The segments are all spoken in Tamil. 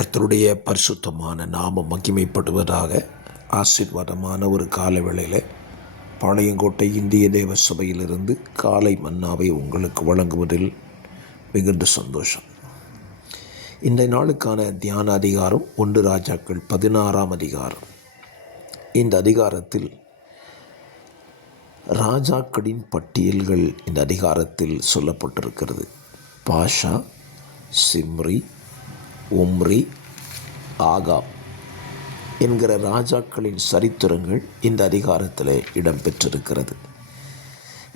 கர்த்தருடைய பரிசுத்தமான நாமம் மகிமைப்படுவதாக. ஆசீர்வாதமான ஒரு கால வேளையில் பாளையங்கோட்டை இந்திய தேவ சபையிலிருந்து காலை மன்னாவை உங்களுக்கு வழங்குவதில் மிகுந்த சந்தோஷம். இந்த நாளுக்கான தியான அதிகாரம் 1 ராஜாக்கள் 16ஆம் அதிகாரம். இந்த அதிகாரத்தில் ராஜாக்களின் பட்டியல்கள் இந்த அதிகாரத்தில் சொல்லப்பட்டிருக்கிறது. பாஷா, சிம்ரி, உம்ரி, ஆகாப் என்கிற ராஜாக்களின் சரித்திரங்கள் இந்த அதிகாரத்தில் இடம்பெற்றிருக்கிறது.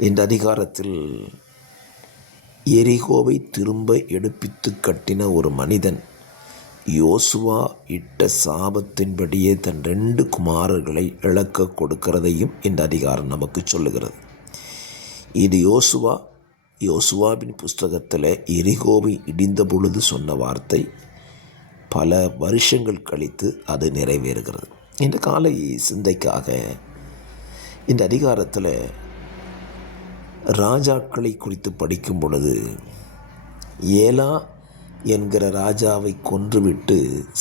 இந்த அதிகாரத்தில் எரிகோவை திரும்ப எடுப்பித்து கட்டின ஒரு மனிதன் யோசுவா இட்ட சாபத்தின்படியே தன் 2 குமாரர்களை இழக்க கொடுக்கிறதையும் இந்த அதிகாரம் நமக்கு சொல்லுகிறது. இது யோசுவாவின் புஸ்தகத்தில் எரிகோவை இடிந்த பொழுது சொன்ன வார்த்தை. பல வருஷங்கள் கழித்து அது நிறைவேறுகிறது. இந்த காலை சிந்தைக்காக இந்த அதிகாரத்தில் ராஜாக்களை குறித்து படிக்கும் பொழுது ஏலா என்கிற ராஜாவை கொன்றுவிட்டு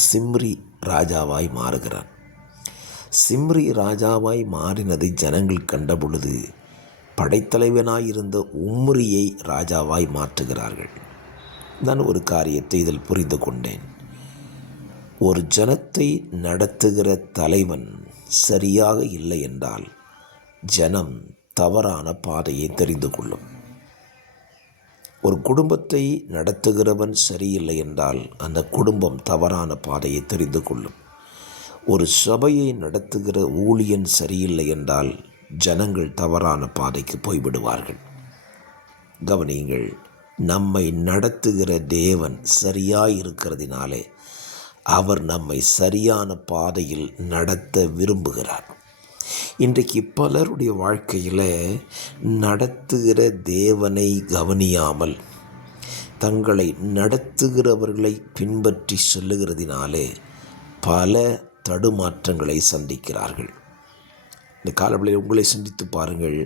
சிம்ரி ராஜாவாய் மாறுகிறான். சிம்ரி ராஜாவாய் மாறினதை ஜனங்கள் கண்ட பொழுது படைத்தலைவனாயிருந்த உம்ரியை ராஜாவாய் மாற்றுகிறார்கள். நான் ஒரு காரியத்தை இதில் புரிந்து கொண்டேன். ஒரு ஜனத்தை நடத்துகிற தலைவன் சரியாக இல்லை என்றால் ஜனம் தவறான பாதையை தெரிந்து கொள்ளும். ஒரு குடும்பத்தை நடத்துகிறவன் சரியில்லை என்றால் அந்த குடும்பம் தவறான பாதையை தெரிந்து கொள்ளும். ஒரு சபையை நடத்துகிற ஊழியன் சரியில்லை என்றால் ஜனங்கள் தவறான பாதைக்கு போய்விடுவார்கள். கவனியுங்கள், நம்மை நடத்துகிற தேவன் சரியாயிருக்கிறதினாலே அவர் நம்மை சரியான பாதையில் நடத்த விரும்புகிறார். இன்றைக்கு பலருடைய வாழ்க்கையில் நடத்துகிற தேவனை கவனியாமல் தங்களை நடத்துகிறவர்களை பின்பற்றி செல்லுகிறதினாலே பல தடுமாற்றங்களை சந்திக்கிறார்கள். இந்த காலவெளியில் உங்களை சிந்தித்து பாருங்கள்.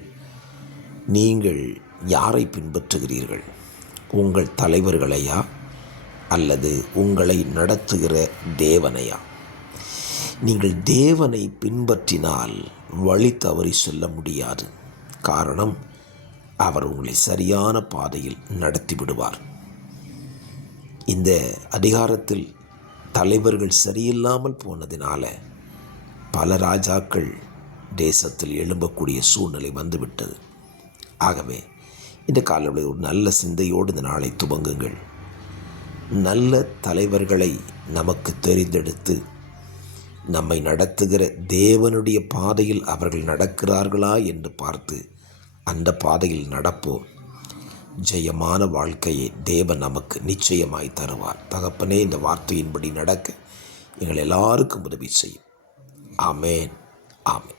நீங்கள் யாரை பின்பற்றுகிறீர்கள்? உங்கள் தலைவர்களையா அல்லது உங்களை நடத்துகிற தேவனையா? நீங்கள் தேவனை பின்பற்றினால் வழி தவறி செல்ல முடியாது. காரணம், அவர் உங்களை சரியான பாதையில் நடத்தி விடுவார். இந்த அதிகாரத்தில் தலைவர்கள் சரியில்லாமல் போனதினால பல ராஜாக்கள் தேசத்தில் எழும்பக்கூடிய சூழ்நிலை வந்துவிட்டது. ஆகவே இந்த காலவெளியில் ஒரு நல்ல சிந்தையோடு இந்த நாளை துவங்குங்கள். நல்ல தலைவர்களை நமக்கு தெரிந்தெடுத்து நம்மை நடத்துகிற தேவனுடைய பாதையில் அவர்கள் நடக்கிறார்களா என்று பார்த்து அந்த பாதையில் நடப்போம். ஜெயமான வாழ்க்கையை தேவன் நமக்கு நிச்சயமாய் தருவார். தகப்பனே, இந்த வார்த்தையின்படி நடக்க எங்கள் எல்லாருக்கும் உதவி செய்யும். ஆமேன், ஆமேன்.